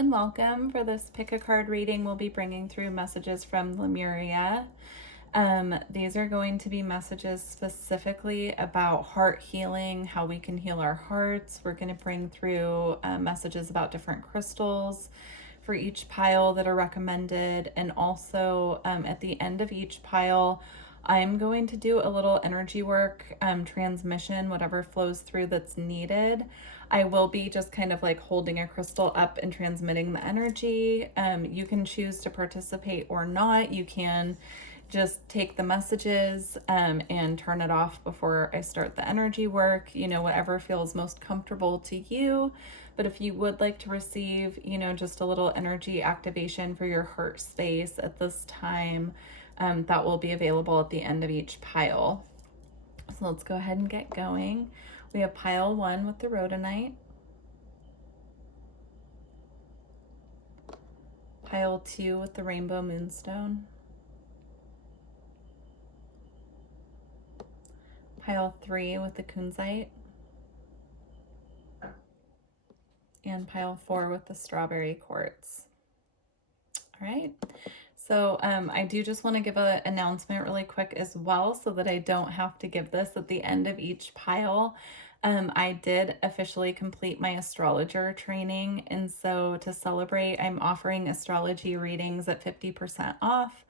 and welcome. For this pick a card reading, we'll be bringing through messages from Lemuria. These are going to be messages specifically about heart healing, how we can heal our hearts. We're going to bring through messages about different crystals for each pile that are recommended. And also at the end of each pile, I'm going to do a little energy work, transmission, whatever flows through that's needed. I will be just kind of like holding a crystal up and transmitting the energy. You can choose to participate or not. You can just take the messages and turn it off before I start the energy work, whatever feels most comfortable to you. But if you would like to receive, just a little energy activation for your heart space at this time, that will be available at the end of each pile. So let's go ahead and get going. We have pile 1 with the rhodonite, pile 2 with the rainbow moonstone, pile 3 with the kunzite, and pile 4 with the strawberry quartz. All right. So I do just want to give an announcement really quick as well so that I don't have to give this at the end of each pile. I did officially complete my astrologer training, and so to celebrate, I'm offering astrology readings at 50% off,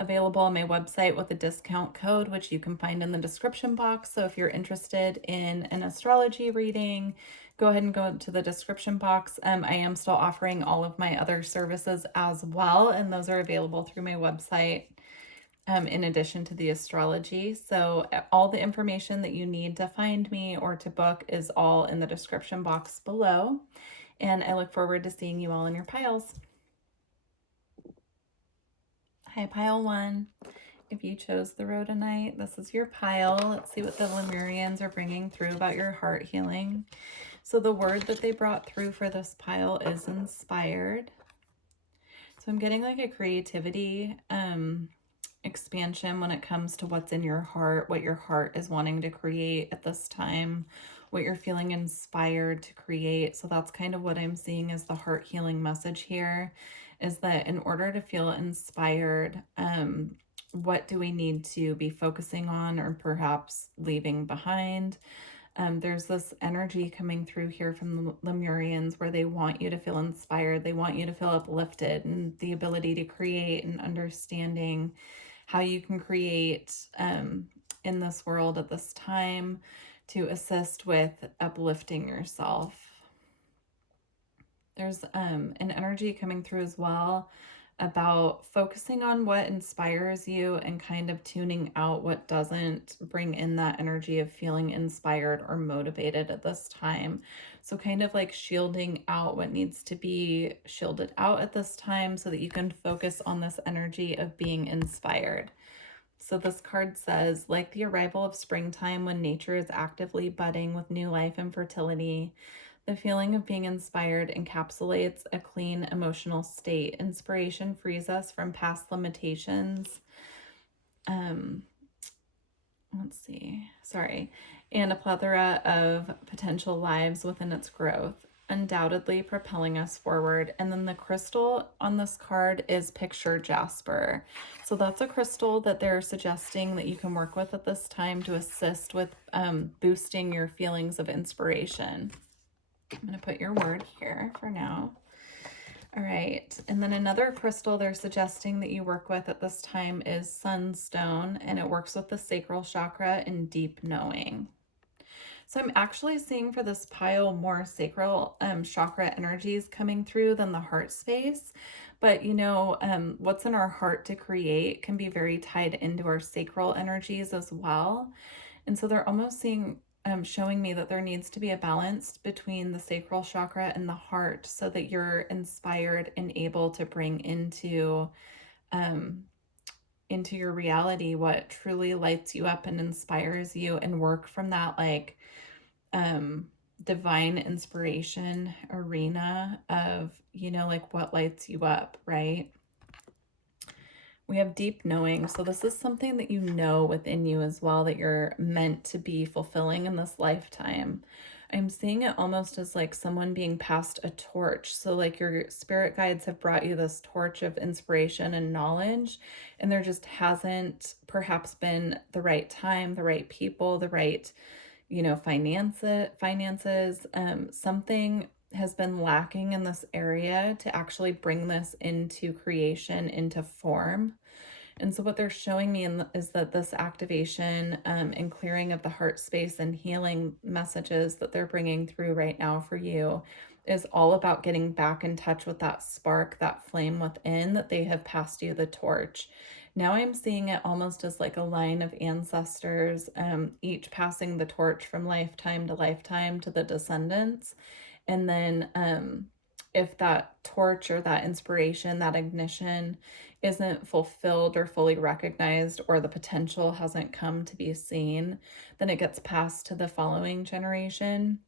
available on my website with a discount code, which you can find in the description box. So if you're interested in an astrology reading, go ahead and go to the description box. I am still offering all of my other services as well, and those are available through my website in addition to the astrology. So all the information that you need to find me or to book is all in the description box below. And I look forward to seeing you all in your piles. Hi, pile 1. If you chose the rhodonite, this is your pile. Let's see what the Lemurians are bringing through about your heart healing. So the word that they brought through for this pile is inspired. So I'm getting like a creativity expansion when it comes to what's in your heart, what your heart is wanting to create at this time, what you're feeling inspired to create. So that's kind of what I'm seeing as the heart healing message here, is that in order to feel inspired, what do we need to be focusing on or perhaps leaving behind? There's this energy coming through here from the Lemurians where they want you to feel inspired. They want you to feel uplifted, and the ability to create and understanding how you can create in this world at this time to assist with uplifting yourself. There's an energy coming through as well about focusing on what inspires you and kind of tuning out what doesn't bring in that energy of feeling inspired or motivated at this time. So kind of like shielding out what needs to be shielded out at this time so that you can focus on this energy of being inspired. So this card says, like the arrival of springtime when nature is actively budding with new life and fertility, the feeling of being inspired encapsulates a clean emotional state. Inspiration frees us from past limitations. And a plethora of potential lives within its growth, undoubtedly propelling us forward. And then the crystal on this card is picture jasper. So that's a crystal that they're suggesting that you can work with at this time to assist with boosting your feelings of inspiration. I'm going to put your word here for now. All right. And then another crystal they're suggesting that you work with at this time is sunstone, and it works with the sacral chakra and deep knowing. So I'm actually seeing for this pile more sacral chakra energies coming through than the heart space. But, what's in our heart to create can be very tied into our sacral energies as well. And so they're almost showing me that there needs to be a balance between the sacral chakra and the heart so that you're inspired and able to bring into your reality what truly lights you up and inspires you, and work from that divine inspiration arena of, what lights you up, right? We have deep knowing. So this is something that you know within you as well, that you're meant to be fulfilling in this lifetime. I'm seeing it almost as like someone being passed a torch. So, like, your spirit guides have brought you this torch of inspiration and knowledge, and there just hasn't perhaps been the right time, the right people, the right, finances. Something has been lacking in this area to actually bring this into creation, into form. And so, what they're showing me is that this activation and clearing of the heart space and healing messages that they're bringing through right now for you is all about getting back in touch with that spark, that flame within that they have passed you the torch. Now I'm seeing it almost as like a line of ancestors, each passing the torch from lifetime to lifetime to the descendants. And then if that torch or that inspiration, that ignition isn't fulfilled or fully recognized, or the potential hasn't come to be seen, then it gets passed to the following generation.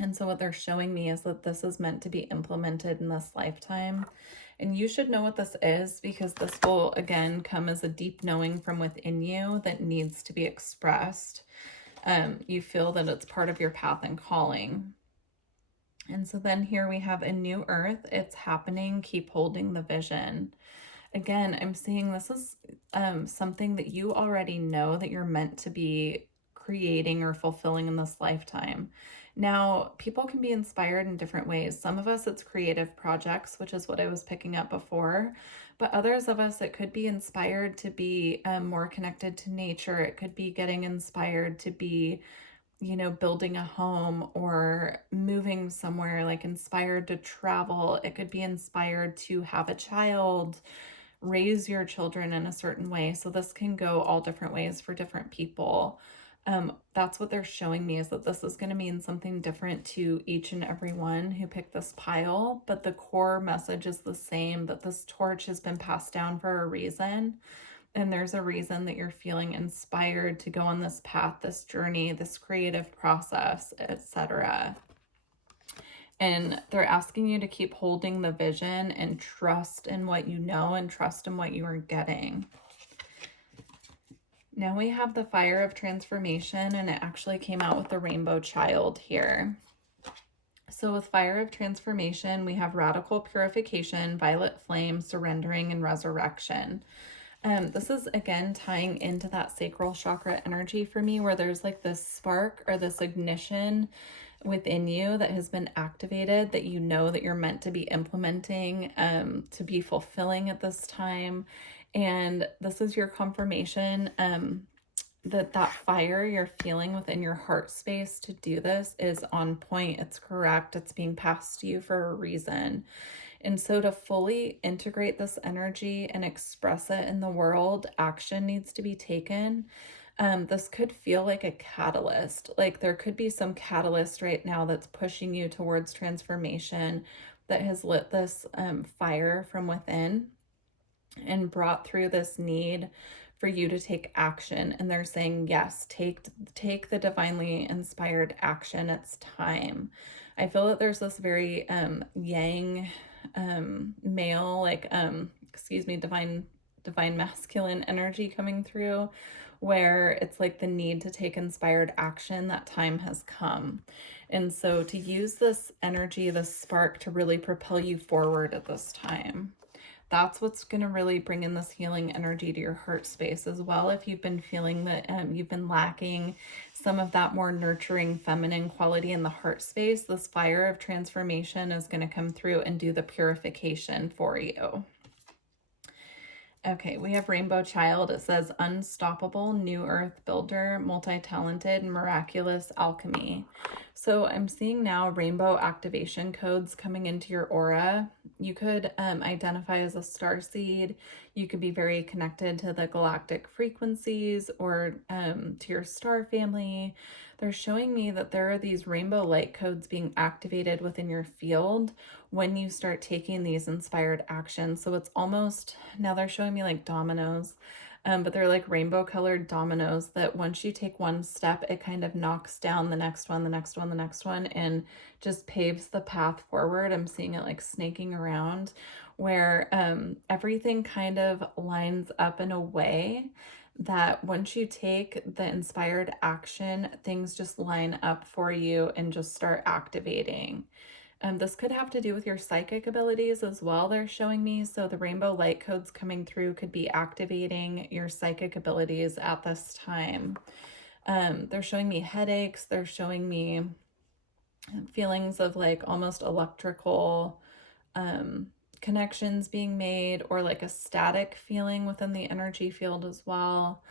And so, what they're showing me is that this is meant to be implemented in this lifetime. And you should know what this is, because this will, again, come as a deep knowing from within you that needs to be expressed. You feel that it's part of your path and calling. And so then here we have a new earth. It's happening. Keep holding the vision. Again, I'm seeing this is something that you already know that you're meant to be creating or fulfilling in this lifetime. Now, people can be inspired in different ways. Some of us, it's creative projects, which is what I was picking up before. But others of us, it could be inspired to be more connected to nature. It could be getting inspired to be, building a home or moving somewhere, like inspired to travel. It could be inspired to have a child, raise your children in a certain way. So this can go all different ways for different people. That's what they're showing me, is that this is going to mean something different to each and every one who picked this pile, but the core message is the same, that this torch has been passed down for a reason. And there's a reason that you're feeling inspired to go on this path, this journey, this creative process, etc. And they're asking you to keep holding the vision and trust in what you know and trust in what you are getting. Now we have the fire of transformation, and it actually came out with the rainbow child here. So with fire of transformation, we have radical purification, violet flame, surrendering, and resurrection. This is, again, tying into that sacral chakra energy for me, where there's like this spark or this ignition within you that has been activated, that you know that you're meant to be implementing, to be fulfilling at this time. And this is your confirmation that fire you're feeling within your heart space to do this is on point. It's correct. It's being passed to you for a reason. And so, to fully integrate this energy and express it in the world, action needs to be taken. This could feel like a catalyst. Like there could be some catalyst right now that's pushing you towards transformation, that has lit this fire from within and brought through this need for you to take action. And they're saying, yes, take the divinely inspired action. It's time. I feel that there's this very yang male, like divine masculine energy coming through, where it's like the need to take inspired action. That time has come. And so to use this energy, this spark, to really propel you forward at this time. That's what's going to really bring in this healing energy to your heart space as well. If you've been feeling that you've been lacking some of that more nurturing feminine quality in the heart space, this fire of transformation is going to come through and do the purification for you. Okay, we have Rainbow Child. It says unstoppable, new earth builder, multi-talented, miraculous alchemy. So I'm seeing now rainbow activation codes coming into your aura. You could identify as a starseed. You could be very connected to the galactic frequencies, or to your star family. They're showing me that there are these rainbow light codes being activated within your field when you start taking these inspired actions. So it's almost, now they're showing me like dominoes, but they're like rainbow colored dominoes that once you take one step, it kind of knocks down the next one, the next one, the next one, and just paves the path forward. I'm seeing it like snaking around, where everything kind of lines up in a way that once you take the inspired action, things just line up for you and just start activating. This could have to do with your psychic abilities as well, they're showing me. So the rainbow light codes coming through could be activating your psychic abilities at this time. They're showing me headaches. They're showing me feelings of like almost electrical connections being made, or like a static feeling within the energy field as well.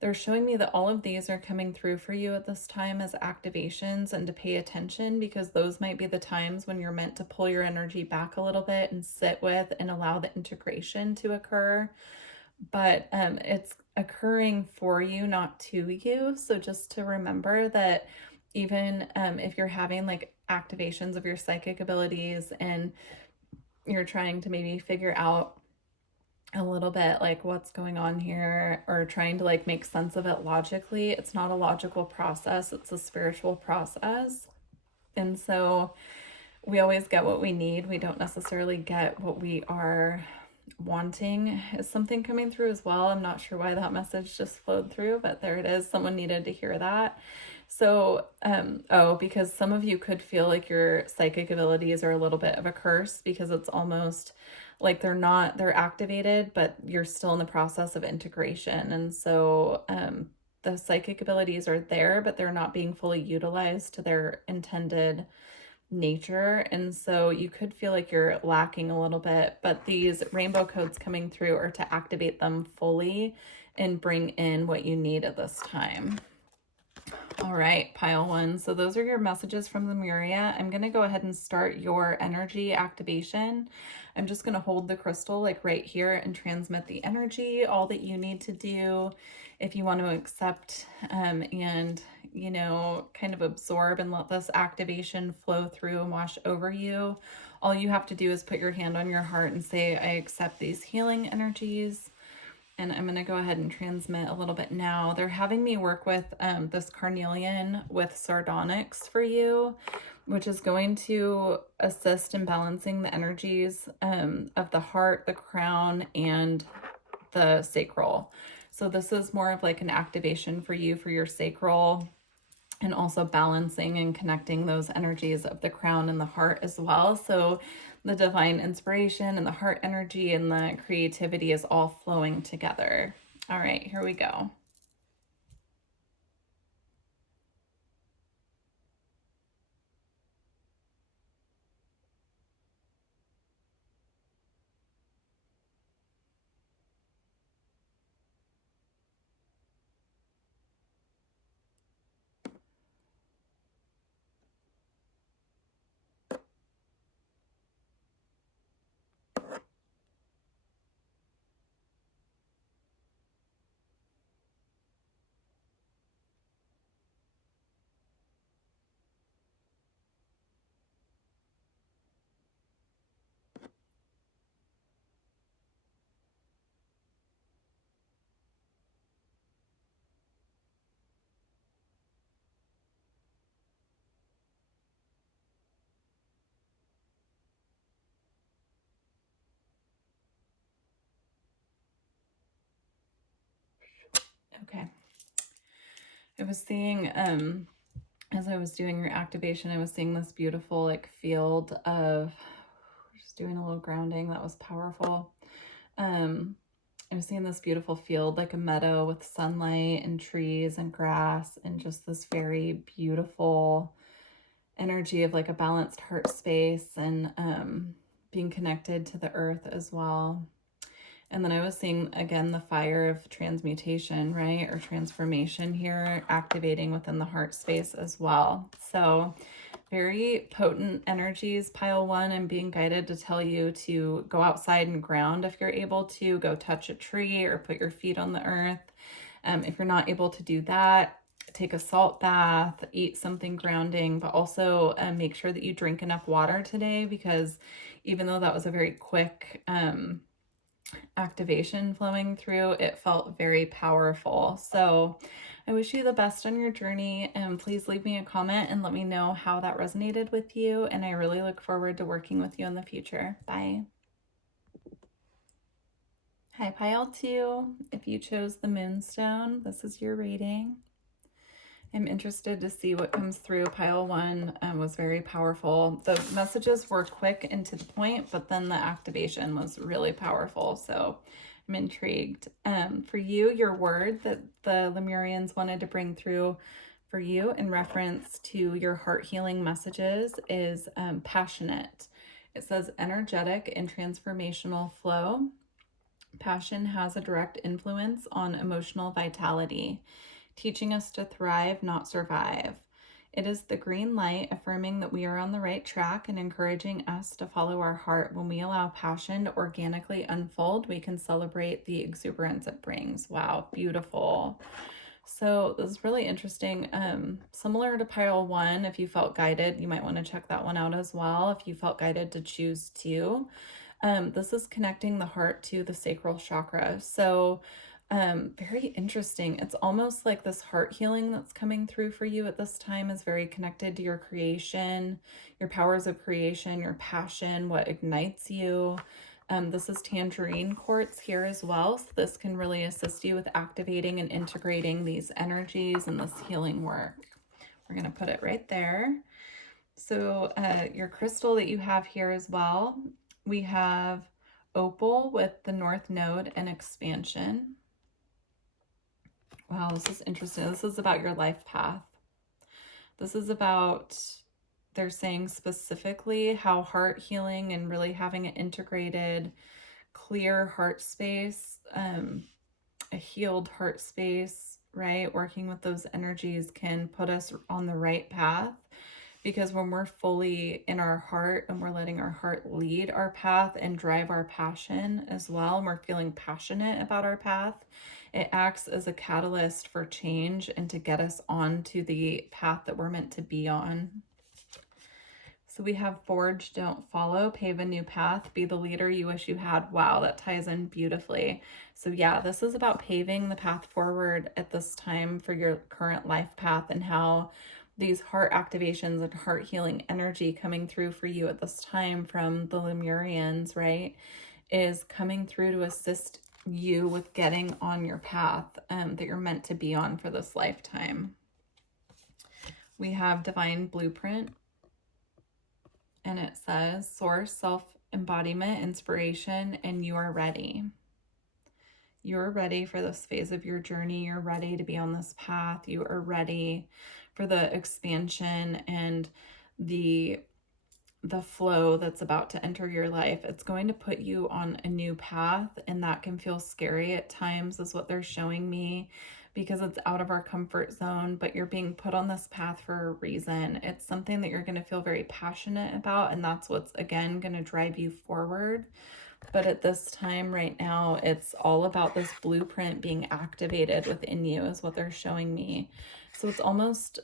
They're showing me that all of these are coming through for you at this time as activations, and to pay attention, because those might be the times when you're meant to pull your energy back a little bit and sit with and allow the integration to occur. But it's occurring for you, not to you. So just to remember that even if you're having like activations of your psychic abilities and you're trying to maybe figure out a little bit like what's going on here, or trying to like make sense of it logically, it's not a logical process, it's a spiritual process. And so we always get what we need. We don't necessarily get what we are wanting. Is something coming through as well? I'm not sure why that message just flowed through, but there it is. Someone needed to hear that. So, because some of you could feel like your psychic abilities are a little bit of a curse, because it's almost like they're activated, but you're still in the process of integration. And so, the psychic abilities are there, but they're not being fully utilized to their intended nature. And so you could feel like you're lacking a little bit, but these rainbow codes coming through are to activate them fully and bring in what you need at this time. All right, pile one. So those are your messages from Lemuria. I'm going to go ahead and start your energy activation. I'm just going to hold the crystal like right here and transmit the energy, all that you need to do if you want to accept and, kind of absorb and let this activation flow through and wash over you. All you have to do is put your hand on your heart and say, I accept these healing energies. And I'm going to go ahead and transmit a little bit now. They're having me work with this carnelian with sardonyx for you, which is going to assist in balancing the energies of the heart, the crown, and the sacral. So this is more of like an activation for you for your sacral, and also balancing and connecting those energies of the crown and the heart as well. So the divine inspiration and the heart energy and the creativity is all flowing together. All right, here we go. Okay. I was seeing, as I was doing your activation, I was seeing this beautiful like field of, just doing a little grounding. That was powerful. I was seeing this beautiful field, like a meadow with sunlight and trees and grass, and just this very beautiful energy of like a balanced heart space, and being connected to the earth as well. And then I was seeing again the fire of transmutation, right? Or transformation here, activating within the heart space as well. So very potent energies, pile one. I'm being guided to tell you to go outside and ground if you're able to. Go touch a tree or put your feet on the earth. If you're not able to do that, take a salt bath, eat something grounding, but also make sure that you drink enough water today, because even though that was a very quick activation flowing through, it felt very powerful. So I wish you the best on your journey, and please leave me a comment and let me know how that resonated with you. And I really look forward to working with you in the future. Bye. Hi, Pile 2. If you chose the Moonstone, this is your reading. I'm interested to see what comes through. Pile 1 was very powerful. The messages were quick and to the point, but then the activation was really powerful. So I'm intrigued. For you, your word that the Lemurians wanted to bring through for you in reference to your heart healing messages is passionate. It says energetic and transformational flow. Passion has a direct influence on emotional vitality, teaching us to thrive, not survive. It is the green light affirming that we are on the right track and encouraging us to follow our heart. When we allow passion to organically unfold, we can celebrate the exuberance it brings. Wow, beautiful. So this is really interesting. Similar to pile 1, if you felt guided, you might want to check that one out as well. If you felt guided to choose 2. This is connecting the heart to the sacral chakra. So very interesting. It's almost like this heart healing that's coming through for you at this time is very connected to your creation, your powers of creation, your passion, what ignites you. This is tangerine quartz here as well. So this can really assist you with activating and integrating these energies and this healing work. We're going to put it right there. So your crystal that you have here as well, we have opal with the north node and expansion. Wow, this is interesting. This is about your life path. This is about, they're saying specifically how heart healing and really having an integrated, clear heart space, a healed heart space, right? Working with those energies can put us on the right path. Because when we're fully in our heart and we're letting our heart lead our path and drive our passion as well, and we're feeling passionate about our path, it acts as a catalyst for change and to get us onto the path that we're meant to be on. So we have forge, don't follow, pave a new path, be the leader you wish you had. Wow, that ties in beautifully. So yeah, this is about paving the path forward at this time for your current life path and how these heart activations and heart healing energy coming through for you at this time from the Lemurians, right, is coming through to assist you with getting on your path that you're meant to be on for this lifetime. We have divine blueprint, and it says source, self-embodiment, inspiration, and you are ready. You're ready for this phase of your journey. You're ready to be on this path. You are ready for the expansion and the flow that's about to enter your life. It's going to put you on a new path, and that can feel scary at times is what they're showing me, because it's out of our comfort zone, but you're being put on this path for a reason. It's something that you're going to feel very passionate about, and that's what's, again, going to drive you forward. But at this time right now, it's all about this blueprint being activated within you is what they're showing me. So it's almost,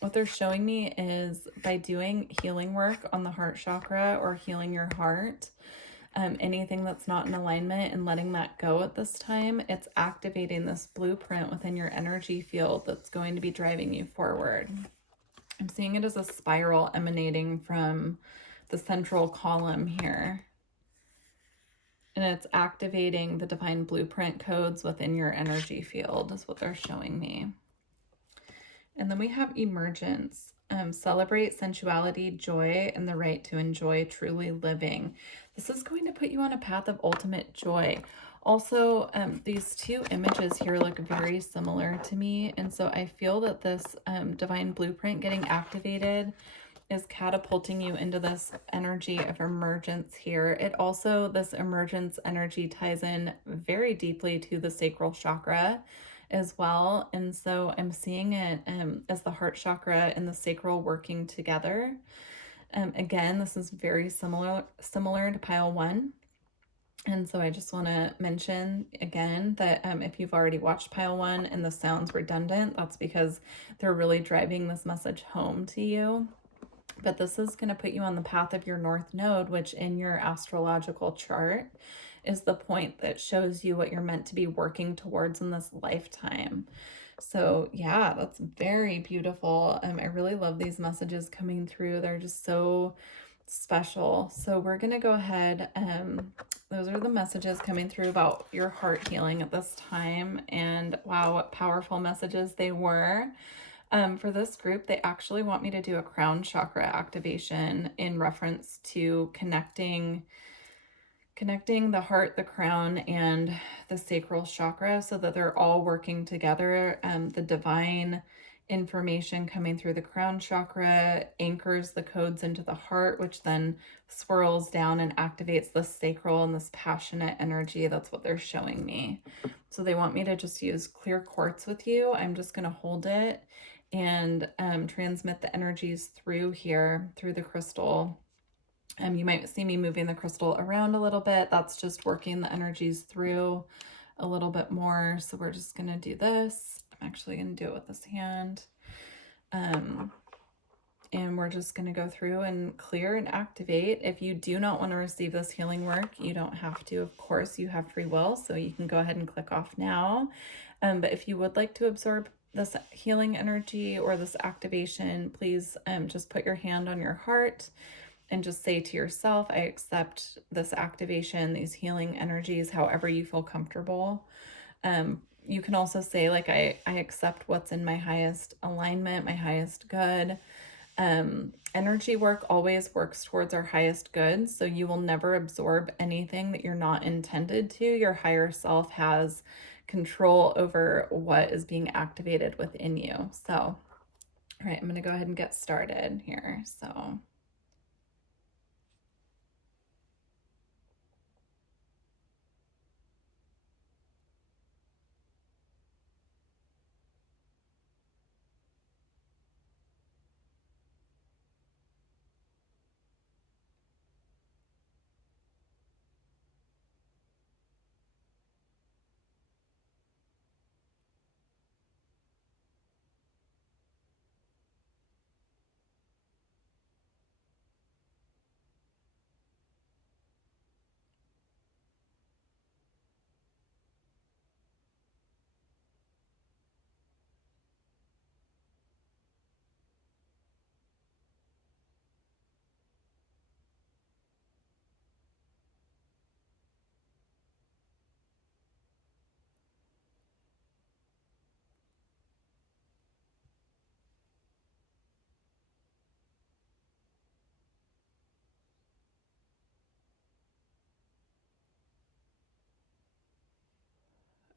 what they're showing me is by doing healing work on the heart chakra or healing your heart, anything that's not in alignment and letting that go at this time, it's activating this blueprint within your energy field that's going to be driving you forward. I'm seeing it as a spiral emanating from the central column here. And it's activating the divine blueprint codes within your energy field is what they're showing me. And then we have emergence. Celebrate sensuality, joy, and the right to enjoy truly living. This is going to put you on a path of ultimate joy. Also, these two images here look very similar to me. And so I feel that this divine blueprint getting activated is catapulting you into this energy of emergence here. It also, this emergence energy ties in very deeply to the sacral chakra as well. And so I'm seeing it as the heart chakra and the sacral working together. Again, this is very similar to pile 1. And so I just want to mention again that if you've already watched pile 1 and the sound's redundant, that's because they're really driving this message home to you. But this is going to put you on the path of your north node, which in your astrological chart is the point that shows you what you're meant to be working towards in this lifetime. So yeah, that's very beautiful. I really love these messages coming through. They're just so special. So we're going to go ahead. Those are the messages coming through about your heart healing at this time. And wow, what powerful messages they were. For this group, they actually want me to do a crown chakra activation in reference to connecting the heart, the crown, and the sacral chakra so that they're all working together. The divine information coming through the crown chakra anchors the codes into the heart, which then swirls down and activates the sacral and this passionate energy. That's what they're showing me. So they want me to just use clear quartz with you. I'm just going to hold it and transmit the energies through here, through the crystal. You might see me moving the crystal around a little bit. That's just working the energies through a little bit more. So we're just going to do this. I'm actually going to do it with this hand. And we're just going to go through and clear and activate. If you do not want to receive this healing work, you don't have to. Of course, you have free will, so you can go ahead and click off now. But if you would like to absorb this healing energy or this activation, please just put your hand on your heart and just say to yourself, I accept this activation, these healing energies, however you feel comfortable. You can also say, like, I accept what's in my highest alignment, my highest good. Energy work always works towards our highest good, so you will never absorb anything that you're not intended to. Your higher self has control over what is being activated within you. So, all right, I'm going to go ahead and get started here. So,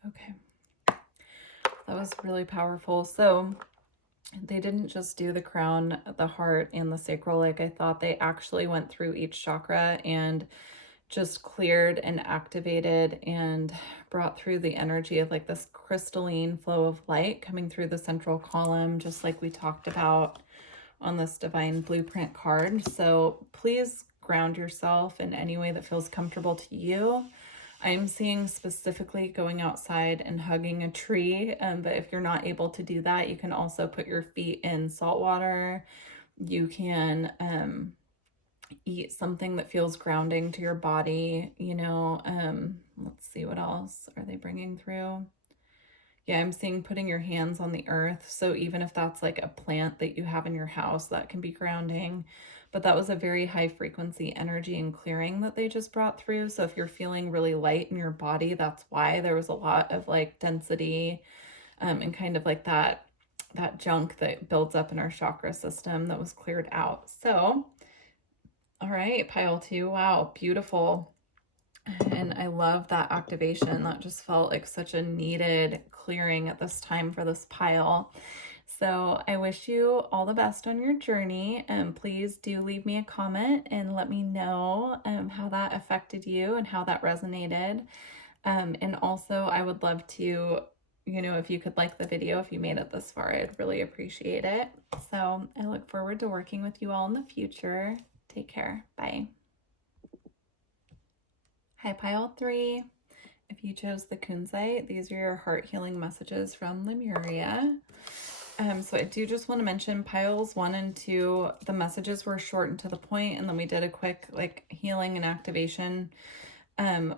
okay. That was really powerful. So they didn't just do the crown, the heart, and the sacral like I thought. They actually went through each chakra and just cleared and activated and brought through the energy of like this crystalline flow of light coming through the central column, just like we talked about on this divine blueprint card. So please ground yourself in any way that feels comfortable to you. I'm seeing specifically going outside and hugging a tree, but if you're not able to do that, you can also put your feet in salt water. You can eat something that feels grounding to your body, let's see, what else are they bringing through? Yeah, I'm seeing putting your hands on the earth. So even if that's like a plant that you have in your house, that can be grounding. But that was a very high frequency energy and clearing that they just brought through. So if you're feeling really light in your body, that's why there was a lot of like density and kind of like that junk that builds up in our chakra system that was cleared out. So, all right, pile 2. Wow, beautiful. And I love that activation. That just felt like such a needed clearing at this time for this pile. So I wish you all the best on your journey. And please do leave me a comment and let me know how that affected you and how that resonated. And also I would love to, if you could like the video, if you made it this far, I'd really appreciate it. So I look forward to working with you all in the future. Take care. Bye. Hi, pile 3. If you chose the kunzite, these are your heart healing messages from Lemuria. So I do just want to mention piles 1 and 2, the messages were short and to the point, and then we did a quick like healing and activation,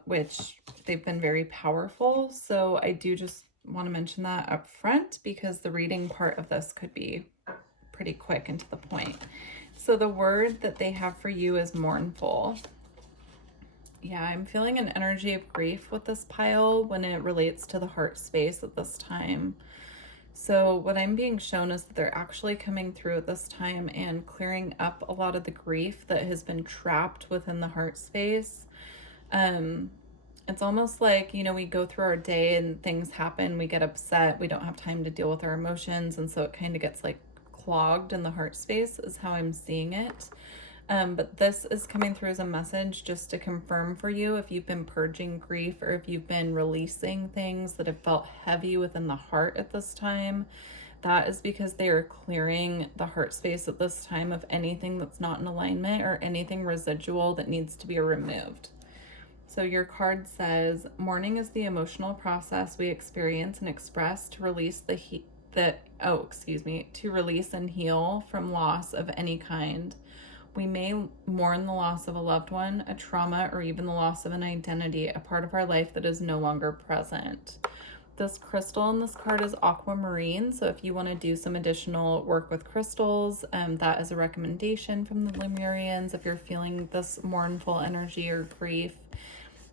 which they've been very powerful. So I do just want to mention that up front because the reading part of this could be pretty quick and to the point. So the word that they have for you is mournful. Yeah, I'm feeling an energy of grief with this pile when it relates to the heart space at this time. So what I'm being shown is that they're actually coming through at this time and clearing up a lot of the grief that has been trapped within the heart space. It's almost like, you know, we go through our day and things happen, we get upset, we don't have time to deal with our emotions, and so it kind of gets like clogged in the heart space is how I'm seeing it. But this is coming through as a message just to confirm for you if you've been purging grief or if you've been releasing things that have felt heavy within the heart at this time. That is because they are clearing the heart space at this time of anything that's not in alignment or anything residual that needs to be removed. So your card says, mourning is the emotional process we experience and express to release to release and heal from loss of any kind. We may mourn the loss of a loved one, a trauma, or even the loss of an identity, a part of our life that is no longer present. This crystal in this card is aquamarine, so if you want to do some additional work with crystals, that is a recommendation from the Lemurians. If you're feeling this mournful energy or grief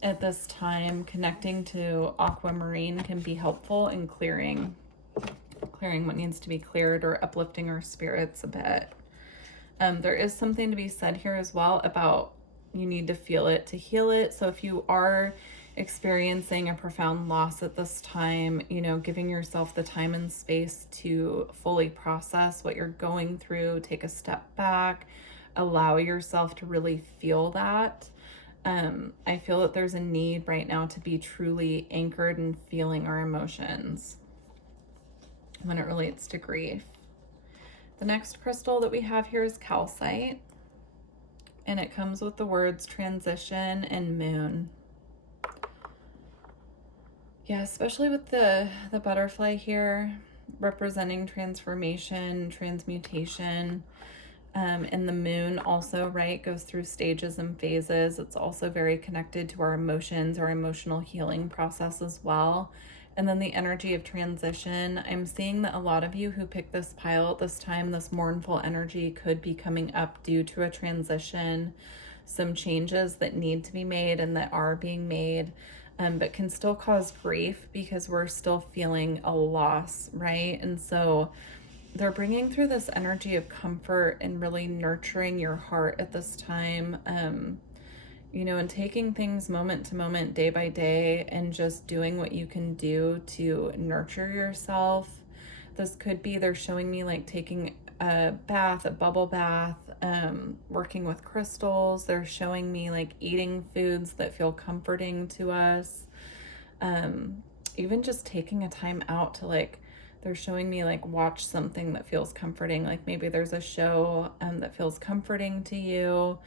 at this time, connecting to aquamarine can be helpful in clearing what needs to be cleared or uplifting our spirits a bit. There is something to be said here as well about you need to feel it to heal it. So if you are experiencing a profound loss at this time, you know, giving yourself the time and space to fully process what you're going through, take a step back, allow yourself to really feel that. I feel that there's a need right now to be truly anchored in feeling our emotions when it relates to grief. The next crystal that we have here is calcite, and it comes with the words transition and moon. Yeah, especially with the butterfly here representing transformation, transmutation, and the moon also, right, goes through stages and phases. It's also very connected to our emotions, our emotional healing process as well. And then the energy of transition. I'm seeing that a lot of you who pick this pile at this time, this mournful energy could be coming up due to a transition, some changes that need to be made and that are being made, but can still cause grief because we're still feeling a loss, right? And so they're bringing through this energy of comfort and really nurturing your heart at this time. You know, and taking things moment to moment, day by day, and just doing what you can do to nurture yourself. This could be, they're showing me like taking a bath, a bubble bath, working with crystals. They're showing me like eating foods that feel comforting to us. Even just taking a time out to like, they're showing me like watch something that feels comforting. Like maybe there's a show that feels comforting to you.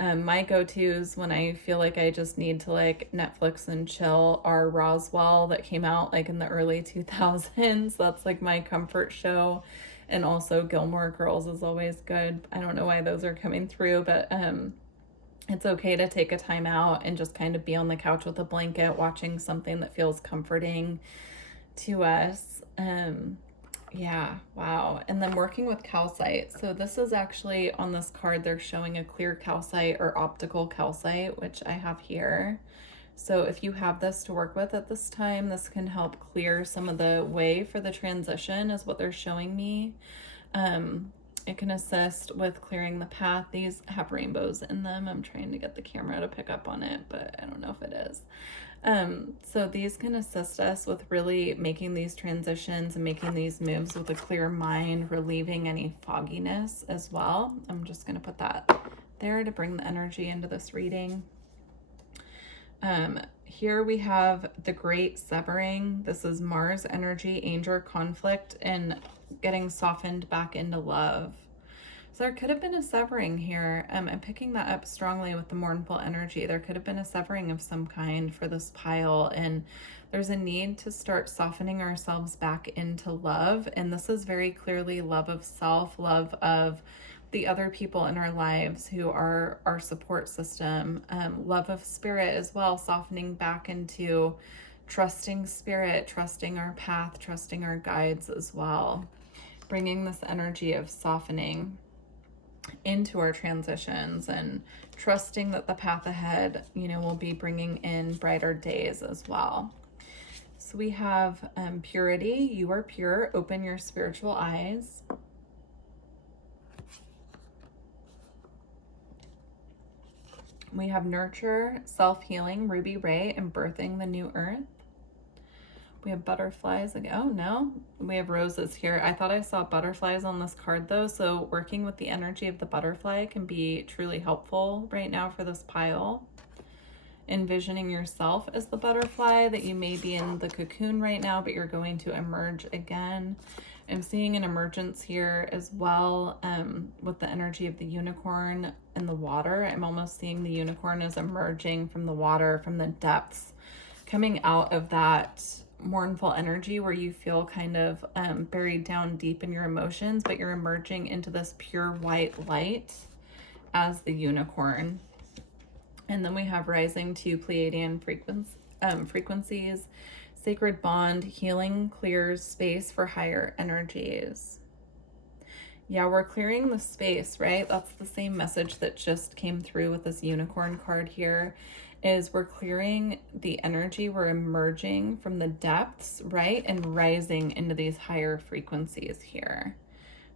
My go-tos when I feel like I just need to like Netflix and chill are Roswell, that came out like in the early 2000s. That's like my comfort show. And also Gilmore Girls is always good. I don't know why those are coming through, but it's okay to take a time out and just kind of be on the couch with a blanket watching something that feels comforting to us. Yeah, wow. And then working with calcite. So this is actually on this card, they're showing a clear calcite or optical calcite, which I have here. So if you have this to work with at this time, this can help clear some of the way for the transition is what they're showing me. It can assist with clearing the path. These have rainbows in them. I'm trying to get the camera to pick up on it, but I don't know if it is. So these can assist us with really making these transitions and making these moves with a clear mind, relieving any fogginess as well. I'm just going to put that there to bring the energy into this reading. Here we have the Great Severing. This is Mars energy, anger, conflict, and getting softened back into love. So there could have been a severing here. I'm picking that up strongly with the mournful energy. There could have been a severing of some kind for this pile, and there's a need to start softening ourselves back into love. And this is very clearly love of self, love of the other people in our lives who are our support system, love of spirit as well, softening back into trusting spirit, trusting our path, trusting our guides as well, bringing this energy of softening. into our transitions, and trusting that the path ahead, will be bringing in brighter days as well. So we have purity. You are pure. Open your spiritual eyes. We have nurture, self-healing, ruby ray, and birthing the new earth. We have butterflies again. Oh no, we have roses here. I thought I saw butterflies on this card though, so working with the energy of the butterfly can be truly helpful right now for this pile. Envisioning yourself as the butterfly, that you may be in the cocoon right now, but you're going to emerge again. I'm seeing an emergence here as well, with the energy of the unicorn and the water. I'm almost seeing the unicorn as emerging from the water, from the depths, coming out of that mournful energy where you feel kind of buried down deep in your emotions, but you're emerging into this pure white light as the unicorn. And then we have rising to Pleiadian frequencies, sacred bond, healing clears space for higher energies. Yeah, we're clearing the space, right? That's the same message that just came through with this unicorn card here, is we're clearing the energy, we're emerging from the depths, right? And rising into these higher frequencies here.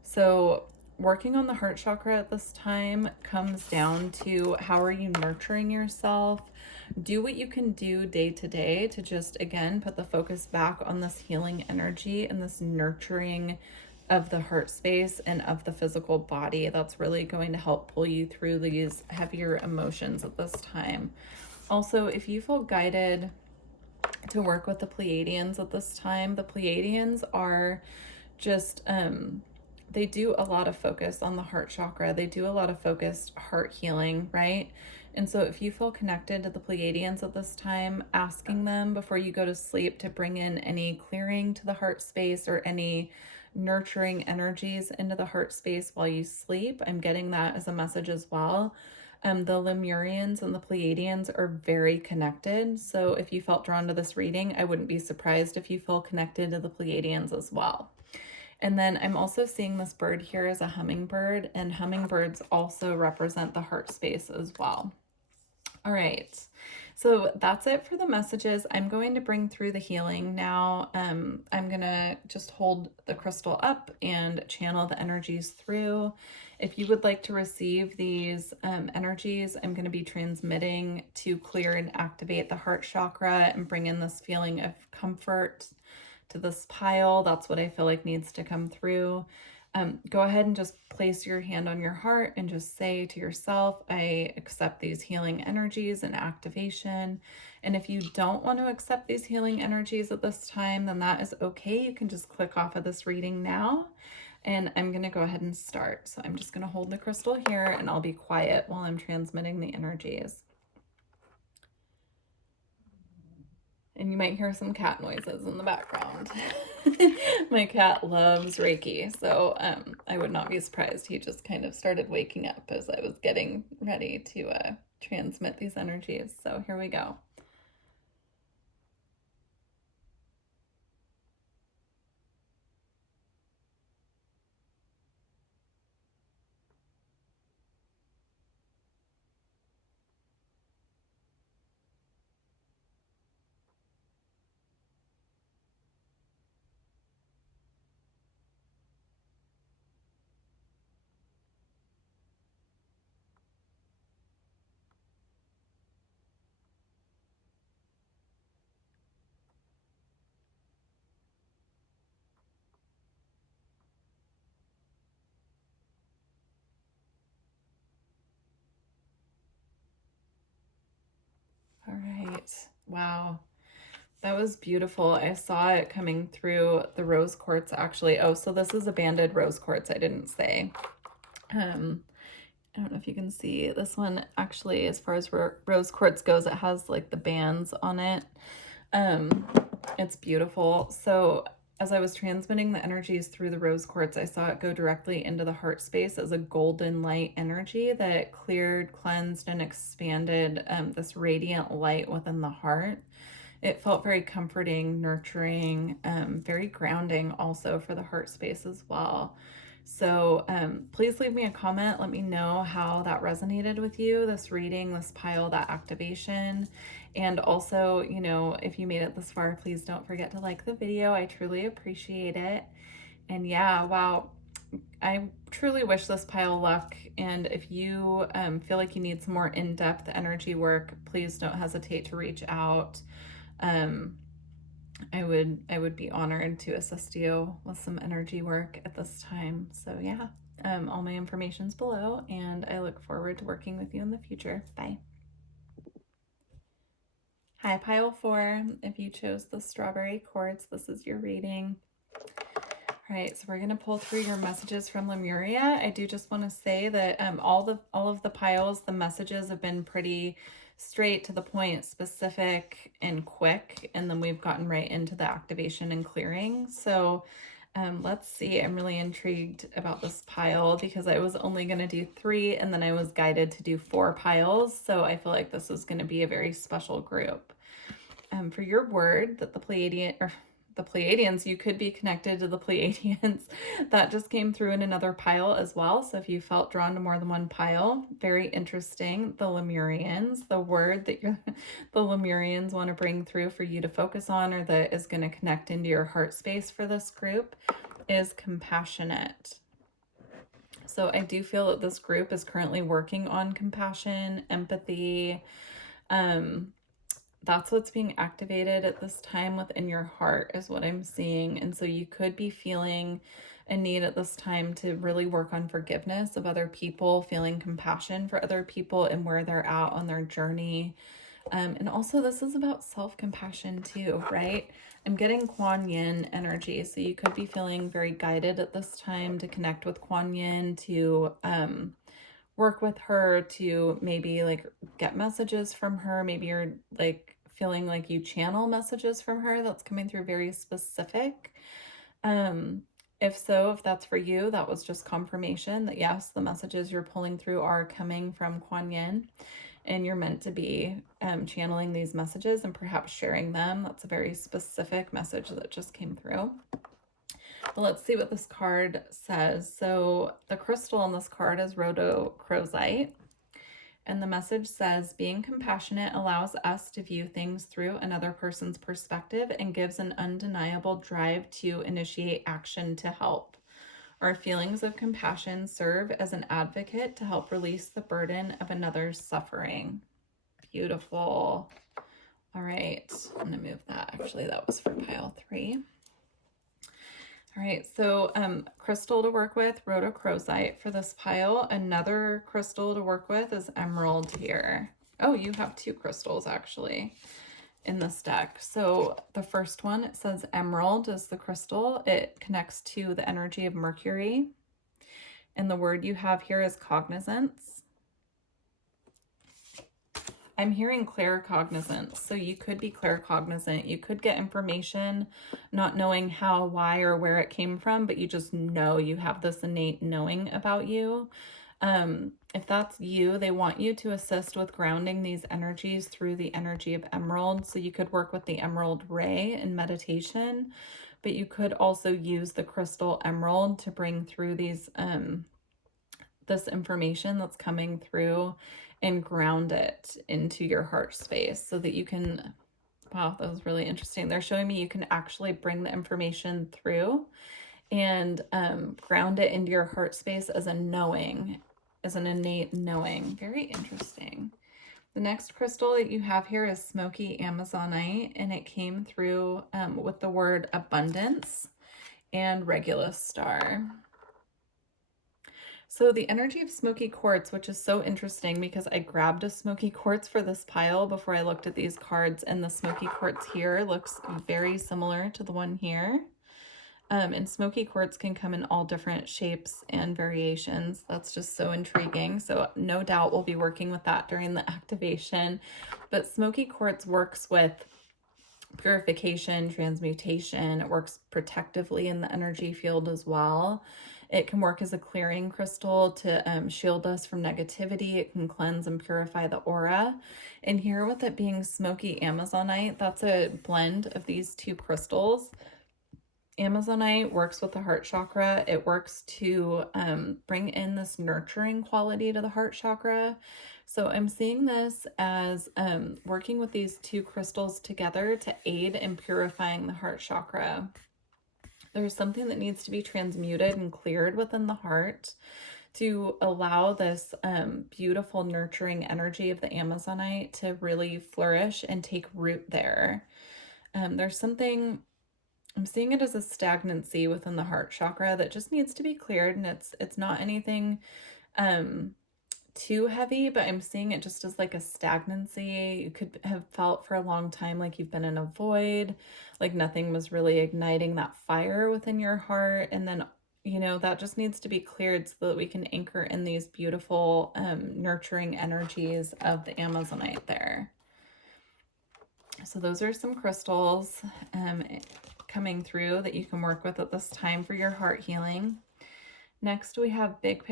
So working on the heart chakra at this time comes down to, how are you nurturing yourself? Do what you can do day to day to just, again, put the focus back on this healing energy and this nurturing of the heart space and of the physical body. That's really going to help pull you through these heavier emotions at this time. Also, if you feel guided to work with the Pleiadians at this time, the Pleiadians are just, they do a lot of focus on the heart chakra. They do a lot of focused heart healing, right? And so if you feel connected to the Pleiadians at this time, asking them before you go to sleep to bring in any clearing to the heart space or any nurturing energies into the heart space while you sleep. I'm getting that as a message as well. The Lemurians and the Pleiadians are very connected. So if you felt drawn to this reading, I wouldn't be surprised if you feel connected to the Pleiadians as well. And then I'm also seeing this bird here as a hummingbird, and hummingbirds also represent the heart space as well. All right, so that's it for the messages. I'm going to bring through the healing now. I'm gonna just hold the crystal up and channel the energies through. If you would like to receive these energies, I'm going to be transmitting to clear and activate the heart chakra and bring in this feeling of comfort to this pile. That's what I feel like needs to come through. Go ahead and just place your hand on your heart and just say to yourself, I accept these healing energies and activation. And if you don't want to accept these healing energies at this time, then that is okay. You can just click off of this reading now. And I'm going to go ahead and start. So I'm just going to hold the crystal here and I'll be quiet while I'm transmitting the energies. And you might hear some cat noises in the background. My cat loves Reiki, so I would not be surprised. He just kind of started waking up as I was getting ready to transmit these energies. So here we go. All right. Wow. That was beautiful. I saw it coming through the rose quartz actually. Oh, so this is a banded rose quartz. I didn't say. I don't know if you can see this one actually, as far as rose quartz goes, it has like the bands on it. It's beautiful. So as I was transmitting the energies through the rose quartz, I saw it go directly into the heart space as a golden light energy that cleared, cleansed, and expanded this radiant light within the heart. It felt very comforting, nurturing, very grounding also for the heart space as well. So please leave me a comment. Let me know how that resonated with you, this reading, this pile, that activation. And also, you know, if you made it this far, please don't forget to like the video. I truly appreciate it. And yeah, wow, I truly wish this pile luck. And if you feel like you need some more in-depth energy work, please don't hesitate to reach out. I would be honored to assist you with some energy work at this time. So yeah, all my information's below, and I look forward to working with you in the future. Bye. Hi, pile 4. If you chose the strawberry quartz, this is your reading. All right, so we're gonna pull through your messages from Lemuria. I do just want to say that all of the piles, the messages have been pretty straight to the point, specific and quick, and then we've gotten right into the activation and clearing. So let's see. I'm really intrigued about this pile because I was only gonna do 3, and then I was guided to do 4 piles. So I feel like this is gonna be a very special group. For your word that the Pleiadians, you could be connected to the Pleiadians. That just came through in another pile as well. So if you felt drawn to more than one pile, very interesting. The Lemurians, the word that the Lemurians want to bring through for you to focus on, or that is going to connect into your heart space for this group, is compassionate. So I do feel that this group is currently working on compassion, empathy. That's what's being activated at this time within your heart is what I'm seeing. And so you could be feeling a need at this time to really work on forgiveness of other people, feeling compassion for other people and where they're at on their journey. And also this is about self-compassion too, right? I'm getting Kuan Yin energy. So you could be feeling very guided at this time to connect with Kuan Yin, to work with her, to maybe like get messages from her. Maybe you're like feeling like you channel messages from her that's coming through very specific. If so, if that's for you, that was just confirmation that yes, the messages you're pulling through are coming from Kuan Yin, and you're meant to be channeling these messages and perhaps sharing them. That's a very specific message that just came through. But let's see what this card says. So the crystal on this card is rhodochrosite. And the message says, being compassionate allows us to view things through another person's perspective and gives an undeniable drive to initiate action to help. Our feelings of compassion serve as an advocate to help release the burden of another's suffering. Beautiful. All right, I'm gonna move that. Actually, that was for pile 3. All right, so crystal to work with, rhodochrosite for this pile. Another crystal to work with is emerald here. Oh, you have 2 crystals actually in this deck. So the first one, it says emerald is the crystal. It connects to the energy of Mercury. And the word you have here is cognizance. I'm hearing claircognizance. So you could be claircognizant. You could get information not knowing how, why, or where it came from, but you just know you have this innate knowing about you. If that's you, they want you to assist with grounding these energies through the energy of emerald. So you could work with the emerald ray in meditation, but you could also use the crystal emerald to bring through these this information that's coming through and ground it into your heart space so that you can, wow, that was really interesting. They're showing me you can actually bring the information through and ground it into your heart space as a knowing, as an innate knowing. Very interesting. The next crystal that you have here is smoky amazonite, and it came through with the word abundance and Regulus star. So the energy of smoky quartz, which is so interesting because I grabbed a smoky quartz for this pile before I looked at these cards, and the smoky quartz here looks very similar to the one here. And smoky quartz can come in all different shapes and variations. That's just so intriguing. So no doubt we'll be working with that during the activation. But smoky quartz works with purification, transmutation. It works protectively in the energy field as well. It can work as a clearing crystal to shield us from negativity. It can cleanse and purify the aura. And here with it being smoky amazonite, that's a blend of these 2 crystals. Amazonite works with the heart chakra. It works to bring in this nurturing quality to the heart chakra. So I'm seeing this as working with these two crystals together to aid in purifying the heart chakra. There's something that needs to be transmuted and cleared within the heart to allow this beautiful nurturing energy of the Amazonite to really flourish and take root there. There's something, I'm seeing it as a stagnancy within the heart chakra that just needs to be cleared, and it's not anything too heavy, but I'm seeing it just as like a stagnancy. You could have felt for a long time like you've been in a void, like nothing was really igniting that fire within your heart. And then, you know, that just needs to be cleared so that we can anchor in these beautiful, nurturing energies of the Amazonite there. So those are some crystals coming through that you can work with at this time for your heart healing. Next, we have big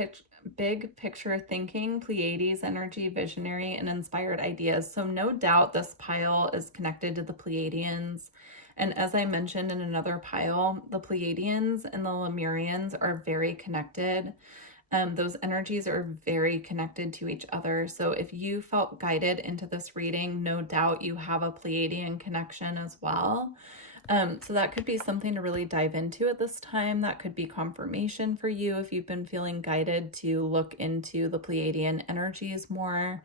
picture thinking, Pleiades energy, visionary, and inspired ideas. So no doubt this pile is connected to the Pleiadians. And as I mentioned in another pile, the Pleiadians and the Lemurians are very connected. Those energies are very connected to each other. So if you felt guided into this reading, no doubt you have a Pleiadian connection as well. So that could be something to really dive into at this time. That could be confirmation for you if you've been feeling guided to look into the Pleiadian energies more.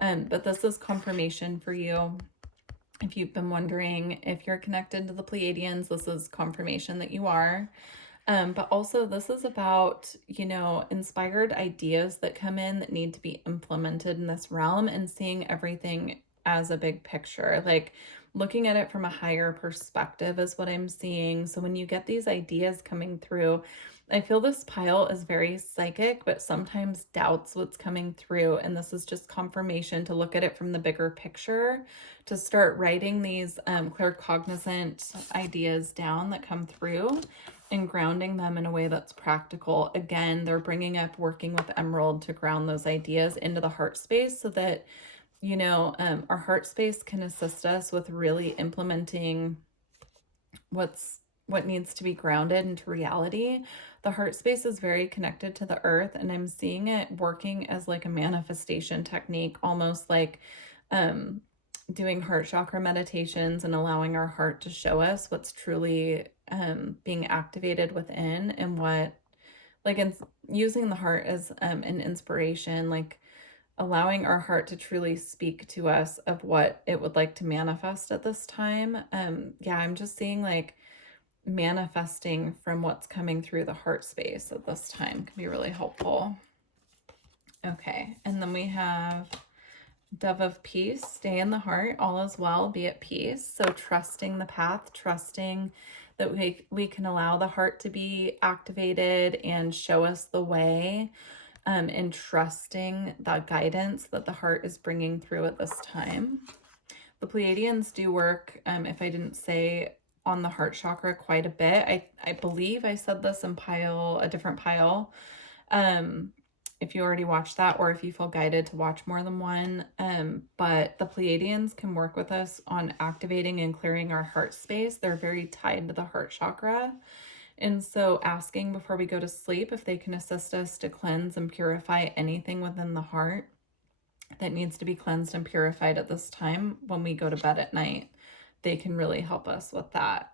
But this is confirmation for you. If you've been wondering if you're connected to the Pleiadians, this is confirmation that you are. But also this is about, you know, inspired ideas that come in that need to be implemented in this realm, and seeing everything as a big picture, like looking at it from a higher perspective is what I'm seeing. So when you get these ideas coming through, I feel this pile is very psychic, but sometimes doubts what's coming through. And this is just confirmation to look at it from the bigger picture, to start writing these claircognizant ideas down that come through and grounding them in a way that's practical. Again, they're bringing up working with Emerald to ground those ideas into the heart space so that, you know, our heart space can assist us with really implementing what needs to be grounded into reality. The heart space is very connected to the earth, and I'm seeing it working as like a manifestation technique, almost like doing heart chakra meditations and allowing our heart to show us what's truly being activated within, and what, like, using the heart as an inspiration, like allowing our heart to truly speak to us of what it would like to manifest at this time. Yeah, I'm just seeing like manifesting from what's coming through the heart space at this time can be really helpful. Okay, and then we have Dove of Peace, stay in the heart, all is well, be at peace. So trusting the path, trusting that we can allow the heart to be activated and show us the way, and trusting that guidance that the heart is bringing through at this time. The Pleiadians do work, if I didn't say, on the heart chakra quite a bit. I believe I said this in a different pile. If you already watched that, or if you feel guided to watch more than one. But the Pleiadians can work with us on activating and clearing our heart space. They're very tied to the heart chakra. And so asking before we go to sleep if they can assist us to cleanse and purify anything within the heart that needs to be cleansed and purified at this time when we go to bed at night, they can really help us with that.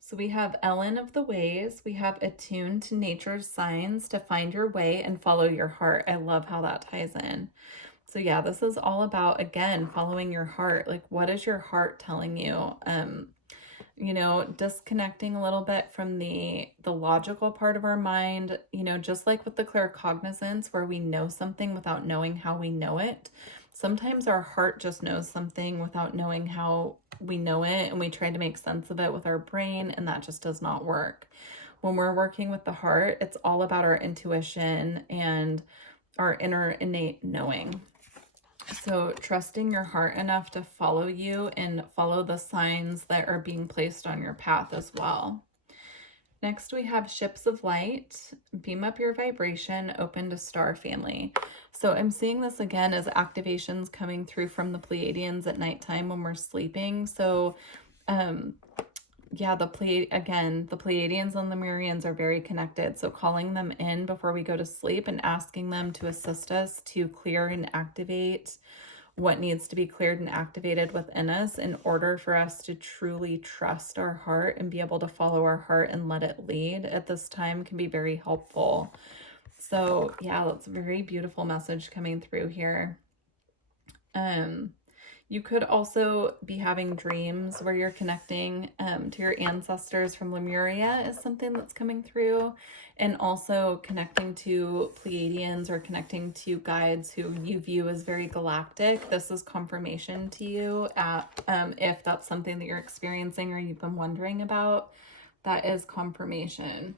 So we have Ellen of the Ways. We have attuned to nature's signs to find your way and follow your heart. I love how that ties in. So yeah, this is all about, again, following your heart. Like, what is your heart telling you? You know, disconnecting a little bit from the logical part of our mind, you know, just like with the claircognizance where we know something without knowing how we know it. Sometimes our heart just knows something without knowing how we know it, and we try to make sense of it with our brain, and that just does not work. When we're working with the heart, it's all about our intuition and our inner innate knowing. So trusting your heart enough to follow you and follow the signs that are being placed on your path as well. Next, we have Ships of Light. Beam up your vibration, open to star family. So I'm seeing this again as activations coming through from the Pleiadians at nighttime when we're sleeping. So Yeah, the Pleiadians and Lemurians are very connected. So calling them in before we go to sleep and asking them to assist us to clear and activate what needs to be cleared and activated within us in order for us to truly trust our heart and be able to follow our heart and let it lead at this time can be very helpful. So yeah, that's a very beautiful message coming through here. You could also be having dreams where you're connecting to your ancestors from Lemuria is something that's coming through, and also connecting to Pleiadians or connecting to guides who you view as very galactic. This is confirmation to you at if that's something that you're experiencing or you've been wondering about. That is confirmation.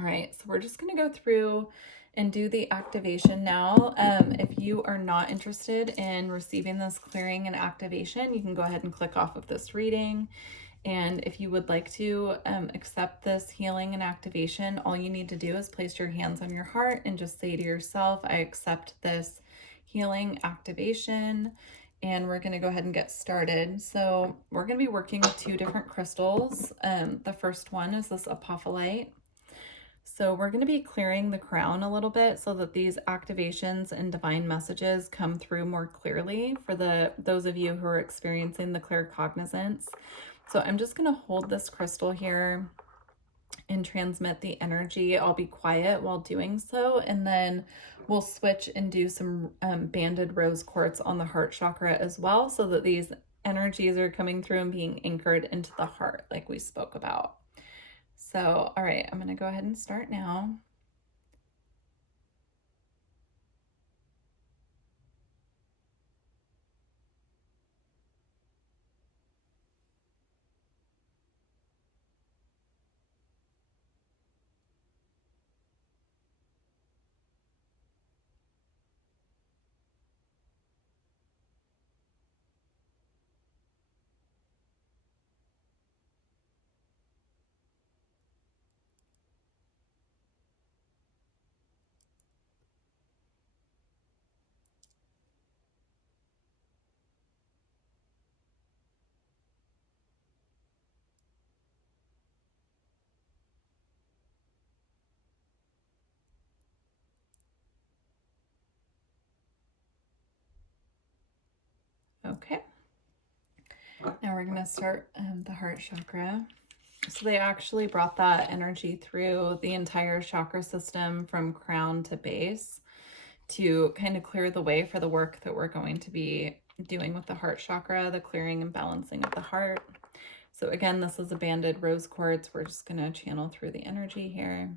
All right, so we're just going to go through and do the activation now. If you are not interested in receiving this clearing and activation, you can go ahead and click off of this reading. And if you would like to accept this healing and activation, all you need to do is place your hands on your heart and just say to yourself, I accept this healing activation. And we're going to go ahead and get started. So we're going to be working with two different crystals. The first one is this apophyllite. So we're going to be clearing the crown a little bit so that these activations and divine messages come through more clearly for those of you who are experiencing the claircognizance. So I'm just going to hold this crystal here and transmit the energy. I'll be quiet while doing so, and then we'll switch and do some banded rose quartz on the heart chakra as well, so that these energies are coming through and being anchored into the heart like we spoke about. So, all right, I'm going to go ahead and start now. Okay. Now we're going to start the heart chakra. So they actually brought that energy through the entire chakra system from crown to base to kind of clear the way for the work that we're going to be doing with the heart chakra, the clearing and balancing of the heart. So again, this is a banded rose quartz. We're just going to channel through the energy here.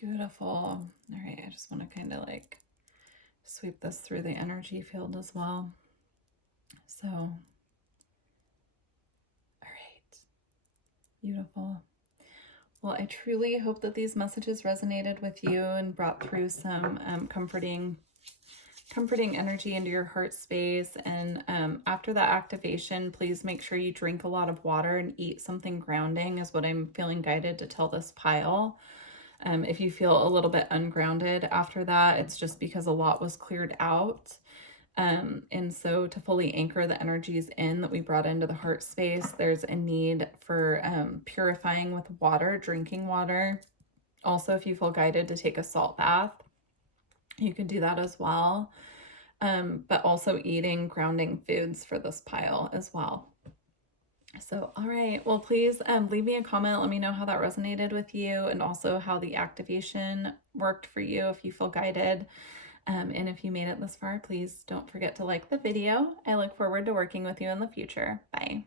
Beautiful. All right, I just want to kind of like sweep this through the energy field as well. So, all right, beautiful. Well, I truly hope that these messages resonated with you and brought through some comforting energy into your heart space. And after that activation, please make sure you drink a lot of water and eat something grounding is what I'm feeling guided to tell this pile. If you feel a little bit ungrounded after that, it's just because a lot was cleared out. And so to fully anchor the energies in that we brought into the heart space, there's a need for purifying with water, drinking water. Also, if you feel guided to take a salt bath, you can do that as well. But also eating grounding foods for this pile as well. So, all right. Well, please leave me a comment. Let me know how that resonated with you and also how the activation worked for you if you feel guided. And if you made it this far, please don't forget to like the video. I look forward to working with you in the future. Bye.